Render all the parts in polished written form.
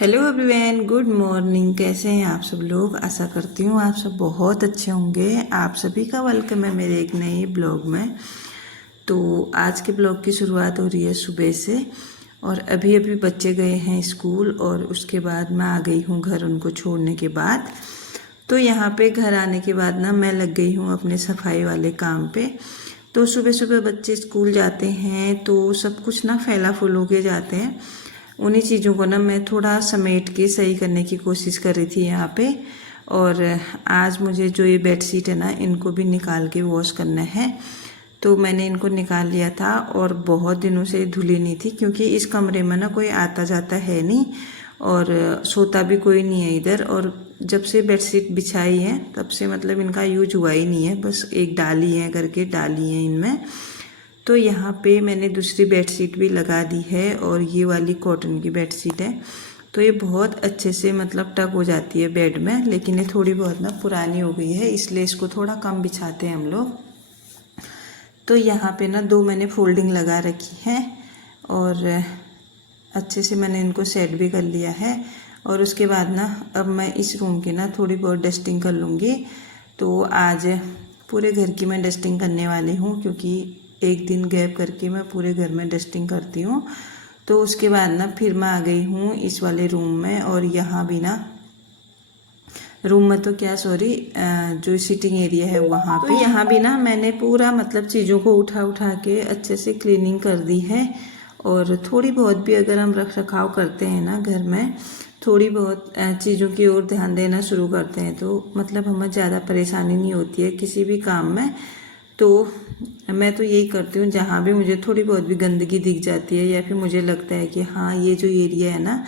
Hello everyone, good morning. कैसे हैं आप सब लोग? आशा करती हूँ आप सब बहुत अच्छे होंगे। आप सभी का वेलकम है मेरे एक नए ब्लॉग में। तो आज के ब्लॉग की शुरुआत हो रही है सुबह से, और अभी अभी बच्चे गए हैं स्कूल और उसके बाद मैं आ गई हूँ घर उनको छोड़ने के बाद। तो यहाँ पे घर आने के बाद ना मैं लग गई हूँ अपने सफाई वाले काम पे। तो सुबह सुबह बच्चे स्कूल जाते हैं तो सब कुछ ना फैला फूल हो के जाते हैं। उन्हीं चीज़ों को ना मैं थोड़ा समेट के सही करने की कोशिश कर रही थी यहाँ पे। और आज मुझे जो ये बेडशीट है ना, इनको भी निकाल के वॉश करना है। तो मैंने इनको निकाल लिया था और बहुत दिनों से धुली नहीं थी, क्योंकि इस कमरे में ना कोई आता जाता है नहीं और सोता भी कोई नहीं है इधर। और जब से बेडशीट बिछाई है तब से मतलब इनका यूज हुआ ही नहीं है, बस एक डाली है करके डाली है इनमें। तो यहाँ पे मैंने दूसरी बेडशीट भी लगा दी है और ये वाली कॉटन की बेडशीट है। तो ये बहुत अच्छे से मतलब टक हो जाती है बेड में, लेकिन ये थोड़ी बहुत ना पुरानी हो गई है, इसलिए इसको थोड़ा कम बिछाते हैं हम लोग। तो यहाँ पे ना दो मैंने फोल्डिंग लगा रखी है और अच्छे से मैंने इनको सेट भी कर लिया है। और उसके बाद ना अब मैं इस रूम की ना थोड़ी बहुत डस्टिंग कर लूँगी। तो आज पूरे घर की मैं डस्टिंग करने वाली हूँ, क्योंकि एक दिन गैप करके मैं पूरे घर में डस्टिंग करती हूँ। तो उसके बाद ना फिर मैं आ गई हूँ इस वाले रूम में, और यहाँ भी ना रूम में तो क्या सॉरी जो सिटिंग एरिया है वहाँ पे, तो यहाँ भी ना मैंने पूरा मतलब चीज़ों को उठा उठा के अच्छे से क्लीनिंग कर दी है। और थोड़ी बहुत भी अगर हम रख रखाव करते हैं ना घर में, थोड़ी बहुत चीज़ों की ओर ध्यान देना शुरू करते हैं तो मतलब हमें ज़्यादा परेशानी नहीं होती है किसी भी काम में। तो मैं तो यही करती हूँ, जहाँ भी मुझे थोड़ी बहुत भी गंदगी दिख जाती है या फिर मुझे लगता है कि हाँ ये जो एरिया है ना,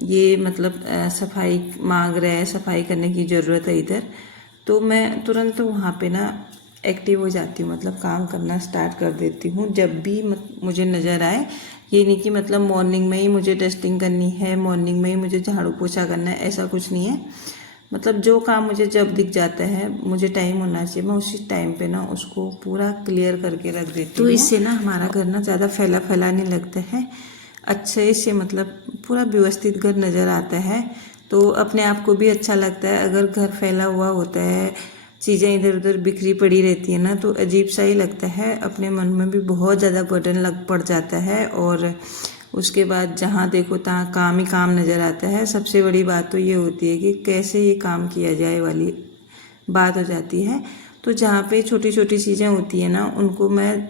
ये मतलब सफाई मांग रहा है, सफाई करने की ज़रूरत है इधर, तो मैं तुरंत वहाँ पे ना एक्टिव हो जाती हूँ, मतलब काम करना स्टार्ट कर देती हूँ जब भी मुझे नज़र आए। ये नहीं कि मतलब मॉर्निंग में ही मुझे डस्टिंग करनी है, मॉर्निंग में ही मुझे झाड़ू पोछा करना है, ऐसा कुछ नहीं है। मतलब जो काम मुझे जब दिख जाता है, मुझे टाइम होना चाहिए, मैं उसी टाइम पे ना उसको पूरा क्लियर करके रख देती हूँ। तो इससे ना हमारा घर ना ज़्यादा फैला फैला नहीं लगता है, अच्छे से मतलब पूरा व्यवस्थित घर नज़र आता है। तो अपने आप को भी अच्छा लगता है। अगर घर फैला हुआ होता है, चीज़ें इधर उधर बिखरी पड़ी रहती है ना, तो अजीब सा ही लगता है, अपने मन में भी बहुत ज़्यादा बर्डन लग पड़ जाता है। और उसके बाद जहाँ देखो तहाँ काम ही काम नज़र आता है। सबसे बड़ी बात तो ये होती है कि कैसे ये काम किया जाए वाली बात हो जाती है। तो जहाँ पे छोटी छोटी चीज़ें होती हैं ना, उनको मैं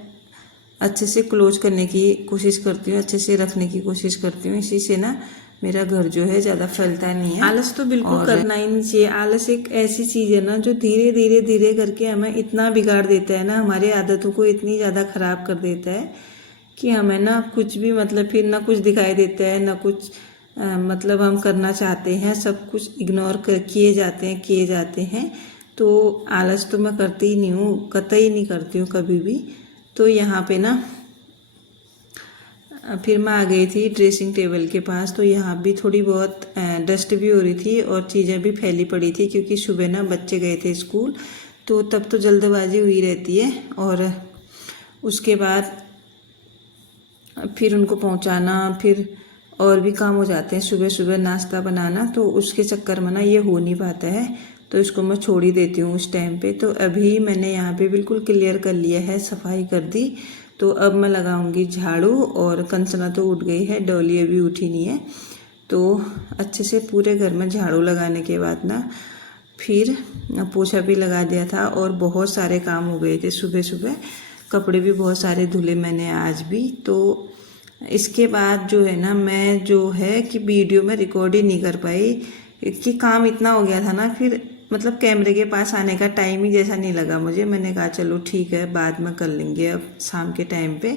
अच्छे से क्लोज करने की कोशिश करती हूँ, अच्छे से रखने की कोशिश करती हूँ। इसी से ना मेरा घर जो है ज़्यादा फैलता नहीं है। आलस तो बिल्कुल करना ही नहीं चाहिए। आलस एक ऐसी चीज़ है ना जो धीरे धीरे धीरे करके हमें इतना बिगाड़ देता है ना, हमारी आदतों को इतनी ज़्यादा ख़राब कर देता है कि हमें ना कुछ भी मतलब फिर ना कुछ दिखाई देता है ना कुछ मतलब हम करना चाहते हैं, सब कुछ इग्नोर कर किए जाते हैं। तो आलस तो मैं करती ही नहीं हूँ, कतई नहीं करती हूँ कभी भी। तो यहाँ पे ना फिर मैं आ गई थी ड्रेसिंग टेबल के पास। तो यहाँ भी थोड़ी बहुत डस्ट भी हो रही थी और चीज़ें भी फैली पड़ी थी, क्योंकि सुबह ना बच्चे गए थे स्कूल, तो तब तो जल्दबाजी हुई रहती है। और उसके बाद फिर उनको पहुँचाना, फिर और भी काम हो जाते हैं, सुबह सुबह नाश्ता बनाना, तो उसके चक्कर में ना ये हो नहीं पाता है। तो इसको मैं छोड़ ही देती हूँ उस टाइम पे। तो अभी मैंने यहाँ पे बिल्कुल क्लियर कर लिया है, सफाई कर दी। तो अब मैं लगाऊंगी झाड़ू, और कंचना तो उठ गई है, डोली अभी उठी नहीं है। तो अच्छे से पूरे घर में झाड़ू लगाने के बाद ना फिर पोछा भी लगा दिया था, और बहुत सारे काम हो गए थे सुबह सुबह। कपड़े भी बहुत सारे धुले मैंने आज भी। तो इसके बाद जो है ना, मैं जो है कि वीडियो में रिकॉर्ड ही नहीं कर पाई, कि काम इतना हो गया था ना, फिर मतलब कैमरे के पास आने का टाइम ही जैसा नहीं लगा मुझे। मैंने कहा चलो ठीक है, बाद में कर लेंगे अब शाम के टाइम पे।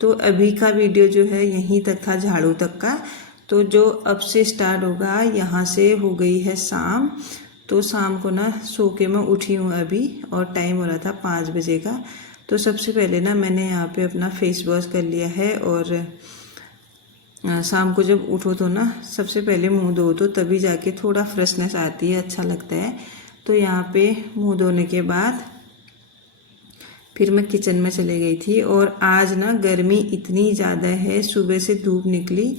तो अभी का वीडियो जो है यहीं तक था, झाड़ू तक का। तो जो अब से स्टार्ट होगा, यहाँ से हो गई है शाम। तो शाम को ना सो के मैं उठी हूँ अभी, और टाइम हो रहा था 5 बजे का। तो सबसे पहले ना मैंने यहाँ पे अपना फेस वॉश कर लिया है। और शाम को जब उठो तो ना सबसे पहले मुंह धो, तो तभी जाके थोड़ा फ्रेशनेस आती है, अच्छा लगता है। तो यहाँ पे मुंह धोने के बाद फिर मैं किचन में चले गई थी। और आज ना गर्मी इतनी ज़्यादा है, सुबह से धूप निकली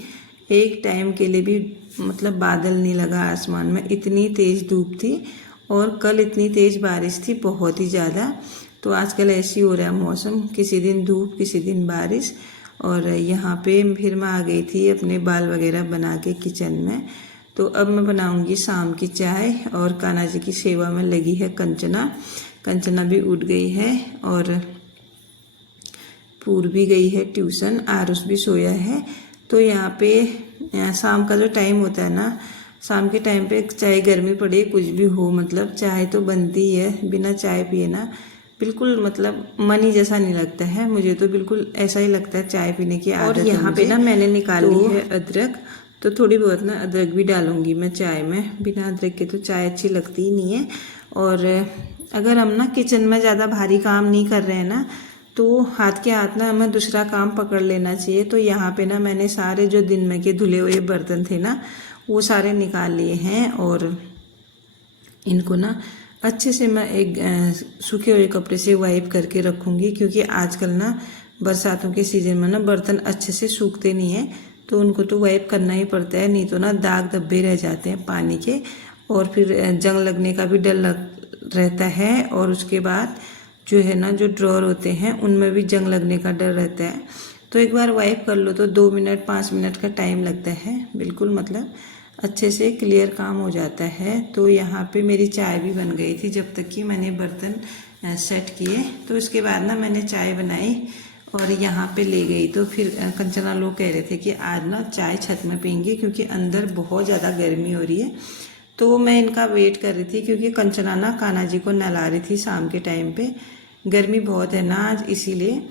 एक टाइम के लिए भी मतलब बादल नहीं लगा आसमान में, इतनी तेज़ धूप थी। और कल इतनी तेज़ बारिश थी, बहुत ही ज़्यादा। तो आजकल ऐसी हो रहा है मौसम, किसी दिन धूप किसी दिन बारिश। और यहाँ पे फिर मैं आ गई थी अपने बाल वगैरह बना के किचन में। तो अब मैं बनाऊंगी शाम की चाय, और कान्हा जी की सेवा में लगी है कंचना। कंचना भी उठ गई है, और पूर भी गई है ट्यूशन, आरुष भी सोया है। तो यहाँ पे शाम का जो टाइम होता है ना, शाम के टाइम पे चाहे गर्मी पड़े कुछ भी हो, मतलब चाय तो बनती ही है। बिना चाय पिए ना बिल्कुल मतलब मन ही जैसा नहीं लगता है। मुझे तो बिल्कुल ऐसा ही लगता है चाय पीने की आदत है। और यहाँ पे ना मैंने निकाली है अदरक, तो थोड़ी बहुत ना अदरक भी डालूंगी मैं चाय में। बिना अदरक के तो चाय अच्छी लगती ही नहीं है। और अगर हम ना किचन में ज़्यादा भारी काम नहीं कर रहे हैं ना, तो हाथ के हाथ ना हमें दूसरा काम पकड़ लेना चाहिए। तो यहाँ पे ना मैंने सारे जो दिन में के धुले हुए बर्तन थे ना, वो सारे निकाल लिए हैं। और इनको ना अच्छे से मैं एक सूखे हुए कपड़े से वाइप करके रखूँगी, क्योंकि आजकल ना बरसातों के सीज़न में ना बर्तन अच्छे से सूखते नहीं हैं। तो उनको तो वाइप करना ही पड़ता है, नहीं तो ना दाग धब्बे रह जाते हैं पानी के, और फिर जंग लगने का भी डर रहता है। और उसके बाद जो है ना, जो ड्रॉर होते हैं उनमें भी जंग लगने का डर रहता है। तो एक बार वाइप कर लो तो 2 मिनट 5 मिनट का टाइम लगता है, बिल्कुल मतलब अच्छे से क्लियर काम हो जाता है। तो यहाँ पे मेरी चाय भी बन गई थी जब तक कि मैंने बर्तन सेट किए। तो इसके बाद ना मैंने चाय बनाई और यहाँ पे ले गई। तो फिर कंचना लोग कह रहे थे कि आज ना चाय छत में पियेंगे, क्योंकि अंदर बहुत ज़्यादा गर्मी हो रही है। तो मैं इनका वेट कर रही थी, क्योंकि कंचना ना कान्हा जी को नहला रही थी शाम के टाइम पे। गर्मी बहुत है ना आज, इसीलिए।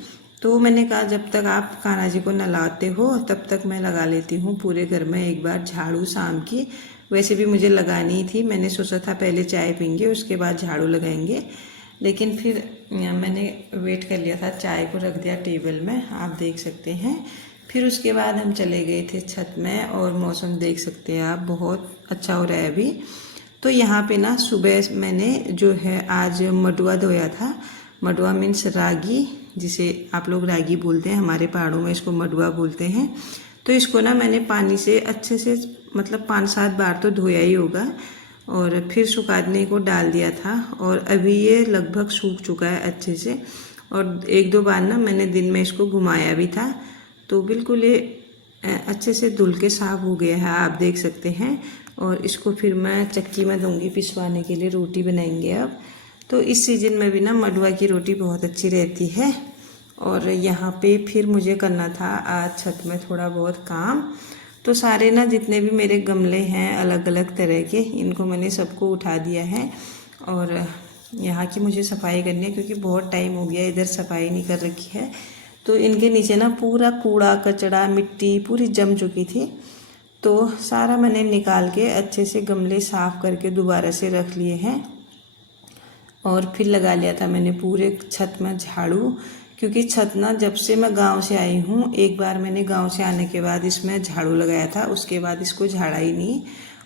तो मैंने कहा जब तक आप कान्हा जी को नहलाते हो तब तक मैं लगा लेती हूँ पूरे घर में एक बार झाड़ू शाम की। वैसे भी मुझे लगानी ही थी, मैंने सोचा था पहले चाय पीएंगे उसके बाद झाड़ू लगाएंगे, लेकिन फिर मैंने वेट कर लिया था, चाय को रख दिया टेबल में, आप देख सकते हैं। फिर उसके बाद हम चले गए थे छत में, और मौसम देख सकते हैं आप, बहुत अच्छा हो रहा है अभी। तो यहाँ पे ना सुबह मैंने जो है आज मडुआ धोया था। मडुआ मीन्स रागी, जिसे आप लोग रागी बोलते हैं, हमारे पहाड़ों में इसको मडुआ बोलते हैं। तो इसको ना मैंने पानी से अच्छे से मतलब 5-7 बार तो धोया ही होगा, और फिर सुखाने को डाल दिया था। और अभी ये लगभग सूख चुका है अच्छे से। और 1-2 बार ना मैंने दिन में इसको घुमाया भी था, तो बिल्कुल ये अच्छे से धुल के साफ हो गया है, आप देख सकते हैं। और इसको फिर मैं चक्की में दूंगी पिसवाने के लिए, रोटी बनाएंगे अब। तो इस सीज़न में भी ना मडुआ की रोटी बहुत अच्छी रहती है। और यहाँ पे फिर मुझे करना था आज छत में थोड़ा बहुत काम। तो सारे ना जितने भी मेरे गमले हैं अलग अलग तरह के, इनको मैंने सबको उठा दिया है। और यहाँ की मुझे सफाई करनी है, क्योंकि बहुत टाइम हो गया इधर सफाई नहीं कर रखी है। तो इनके नीचे ना पूरा कूड़ा कचड़ा मिट्टी पूरी जम चुकी थी। तो सारा मैंने निकाल के अच्छे से गमले साफ़ करके दोबारा से रख लिए हैं। और फिर लगा लिया था मैंने पूरे छत में झाड़ू, क्योंकि छत ना जब से मैं गांव से आई हूँ, एक बार मैंने गांव से आने के बाद इसमें झाड़ू लगाया था, उसके बाद इसको झाड़ा ही नहीं।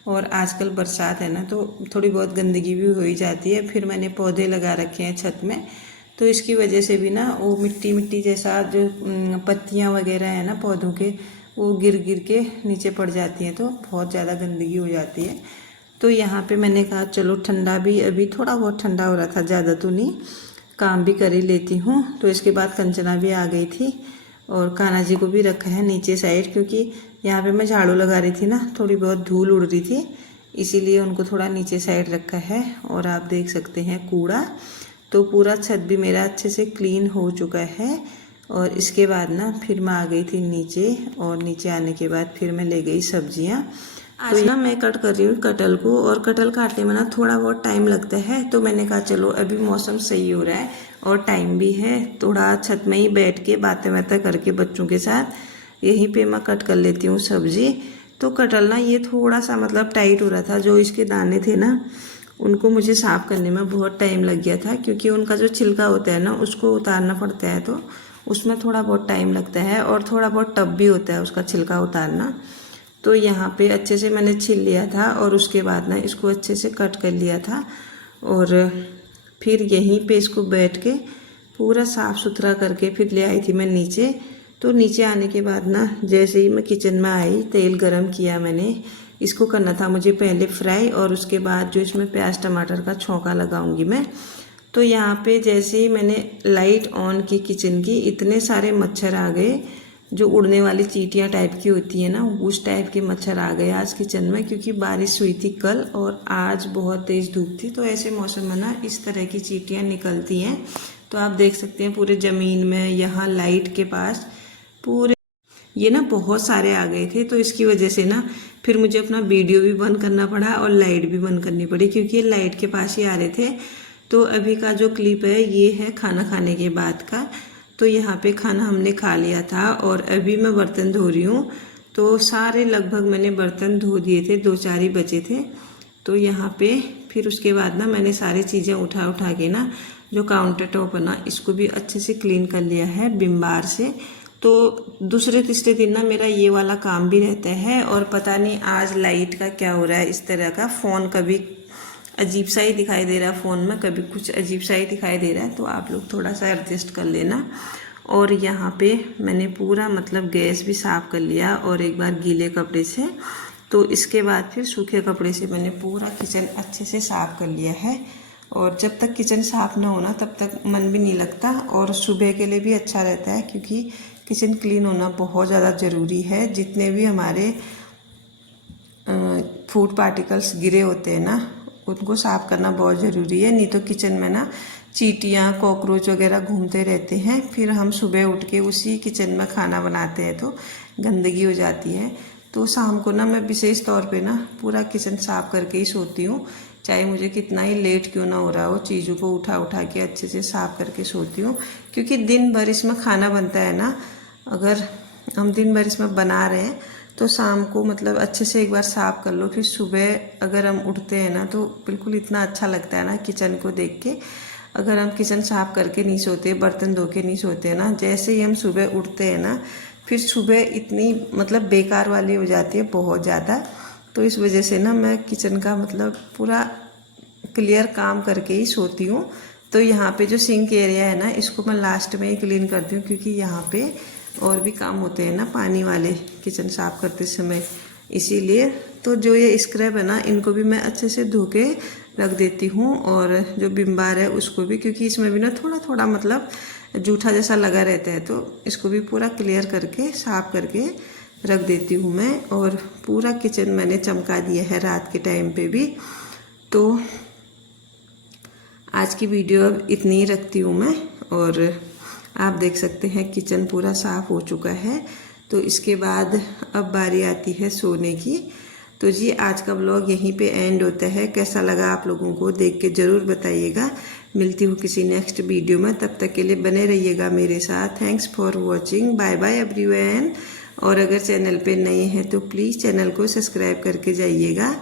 और आजकल बरसात है ना, तो थोड़ी बहुत गंदगी भी हो ही जाती है। फिर मैंने पौधे लगा रखे हैं छत में, तो इसकी वजह से भी ना वो मिट्टी मिट्टी जैसा जो पत्तियाँ वगैरह है ना पौधों के, वो गिर गिर के नीचे पड़ जाती हैं, तो बहुत ज़्यादा गंदगी हो जाती है। तो यहाँ पे मैंने कहा चलो ठंडा भी, अभी थोड़ा बहुत ठंडा हो रहा था, ज़्यादा तो नहीं, काम भी कर ही लेती हूँ। तो इसके बाद कंचना भी आ गई थी, और कान्हा जी को भी रखा है नीचे साइड, क्योंकि यहाँ पे मैं झाड़ू लगा रही थी ना, थोड़ी बहुत धूल उड़ रही थी, इसीलिए उनको थोड़ा नीचे साइड रखा है। और आप देख सकते हैं कूड़ा, तो पूरा छत भी मेरा अच्छे से क्लीन हो चुका है। और इसके बाद ना फिर मैं आ गई थी नीचे, और नीचे आने के बाद फिर मैं ले गई सब्जियाँ। आज ना मैं कट कर रही हूँ कटहल को, और कटहल काटने में ना थोड़ा बहुत टाइम लगता है। तो मैंने कहा चलो अभी मौसम सही हो रहा है और टाइम भी है, थोड़ा छत में ही बैठ के बातें बातें करके बच्चों के साथ यहीं पे मैं कट कर लेती हूँ सब्जी। तो कटहल ना ये थोड़ा सा मतलब टाइट हो रहा था, जो इसके दाने थे ना उनको मुझे साफ़ करने में बहुत टाइम लग गया था, क्योंकि उनका जो छिलका होता है ना उसको उतारना पड़ता है, तो उसमें थोड़ा बहुत टाइम लगता है, और थोड़ा बहुत टफ भी होता है उसका छिलका उतारना। तो यहाँ पे अच्छे से मैंने छील लिया था, और उसके बाद ना इसको अच्छे से कट कर लिया था। और फिर यहीं पे इसको बैठ के पूरा साफ़ सुथरा करके फिर ले आई थी मैं नीचे। तो नीचे आने के बाद ना जैसे ही मैं किचन में आई, तेल गरम किया मैंने। इसको करना था मुझे पहले फ्राई और उसके बाद जो इसमें प्याज टमाटर का छौंका लगाऊंगी मैं। तो यहाँ पे जैसे ही मैंने लाइट ऑन की किचन की, इतने सारे मच्छर आ गए, जो उड़ने वाली चींटियाँ टाइप की होती है ना, उस टाइप के मच्छर आ गए आज किचन में, क्योंकि बारिश हुई थी कल और आज बहुत तेज़ धूप थी। तो ऐसे मौसम में ना इस तरह की चींटियाँ निकलती हैं। तो आप देख सकते हैं पूरे ज़मीन में, यहाँ लाइट के पास पूरे ये ना बहुत सारे आ गए थे। तो इसकी वजह से ना फिर मुझे अपना वीडियो भी बंद करना पड़ा और लाइट भी बंद करनी पड़ी, क्योंकि ये लाइट के पास ही आ रहे थे। तो अभी का जो क्लिप है ये है खाना खाने के बाद का। तो यहाँ पे खाना हमने खा लिया था और अभी मैं बर्तन धो रही हूँ। तो सारे लगभग मैंने बर्तन धो दिए थे, 2-4 ही बचे थे। तो यहाँ पे फिर उसके बाद ना मैंने सारी चीज़ें उठा के ना, जो काउंटर टॉप है ना, इसको भी अच्छे से क्लीन कर लिया है विम बार से। तो दूसरे तीसरे दिन ना मेरा ये वाला काम भी रहता है। और पता नहीं आज लाइट का क्या हो रहा है, इस तरह का फ़ोन कभी अजीब सा ही दिखाई दे रहा है फ़ोन में, कभी कुछ अजीब सा ही दिखाई दे रहा है। तो आप लोग थोड़ा सा एडजस्ट कर लेना। और यहाँ पे मैंने पूरा मतलब गैस भी साफ़ कर लिया और एक बार गीले कपड़े से। तो इसके बाद फिर सूखे कपड़े से मैंने पूरा किचन अच्छे से साफ़ कर लिया है। और जब तक किचन साफ़ ना होना तब तक मन भी नहीं लगता, और सुबह के लिए भी अच्छा रहता है, क्योंकि किचन क्लीन होना बहुत ज़्यादा ज़रूरी है। जितने भी हमारे फूड पार्टिकल्स गिरे होते हैं ना, उनको साफ़ करना बहुत ज़रूरी है। नहीं तो किचन में ना चींटियाँ कॉकरोच वगैरह घूमते रहते हैं, फिर हम सुबह उठ के उसी किचन में खाना बनाते हैं तो गंदगी हो जाती है। तो शाम को ना मैं विशेष तौर पे ना पूरा किचन साफ़ करके ही सोती हूँ, चाहे मुझे कितना ही लेट क्यों ना हो रहा हो, चीज़ों को उठा के अच्छे से साफ़ करके सोती हूँ। क्योंकि दिन भर इसमें खाना बनता है ना, अगर हम दिन भर इसमें बना रहे हैं तो शाम को मतलब अच्छे से एक बार साफ़ कर लो, फिर सुबह अगर हम उठते हैं ना तो बिल्कुल इतना अच्छा लगता है ना किचन को देख के। अगर हम किचन साफ़ करके नहीं सोते, बर्तन धो के नहीं सोते ना, जैसे ही हम सुबह उठते हैं ना, फिर सुबह इतनी मतलब बेकार वाली हो जाती है बहुत ज़्यादा। तो इस वजह से ना मैं किचन का मतलब पूरा क्लियर काम करके ही सोती हूँ। तो यहाँ पे जो सिंक एरिया है ना, इसको मैं लास्ट में ही क्लीन करती हूँ, क्योंकि यहाँ पे और भी काम होते हैं ना पानी वाले किचन साफ़ करते समय, इसीलिए। तो जो ये स्क्रब है ना, इनको भी मैं अच्छे से धो के रख देती हूँ, और जो विम बार है उसको भी, क्योंकि इसमें भी ना थोड़ा थोड़ा मतलब जूठा जैसा लगा रहता है। तो इसको भी पूरा क्लियर करके साफ़ करके रख देती हूँ मैं। और पूरा किचन मैंने चमका दिया है रात के टाइम पे भी। तो आज की वीडियो अब इतनी ही रखती हूँ मैं। और आप देख सकते हैं किचन पूरा साफ़ हो चुका है। तो इसके बाद अब बारी आती है सोने की। तो जी आज का व्लॉग यहीं पे एंड होता है। कैसा लगा आप लोगों को देख के ज़रूर बताइएगा। मिलती हूँ किसी नेक्स्ट वीडियो में, तब तक के लिए बने रहिएगा मेरे साथ। Thanks for watching, bye bye everyone. और अगर चैनल पे नए हैं तो प्लीज़ चैनल को सब्सक्राइब करके जाइएगा।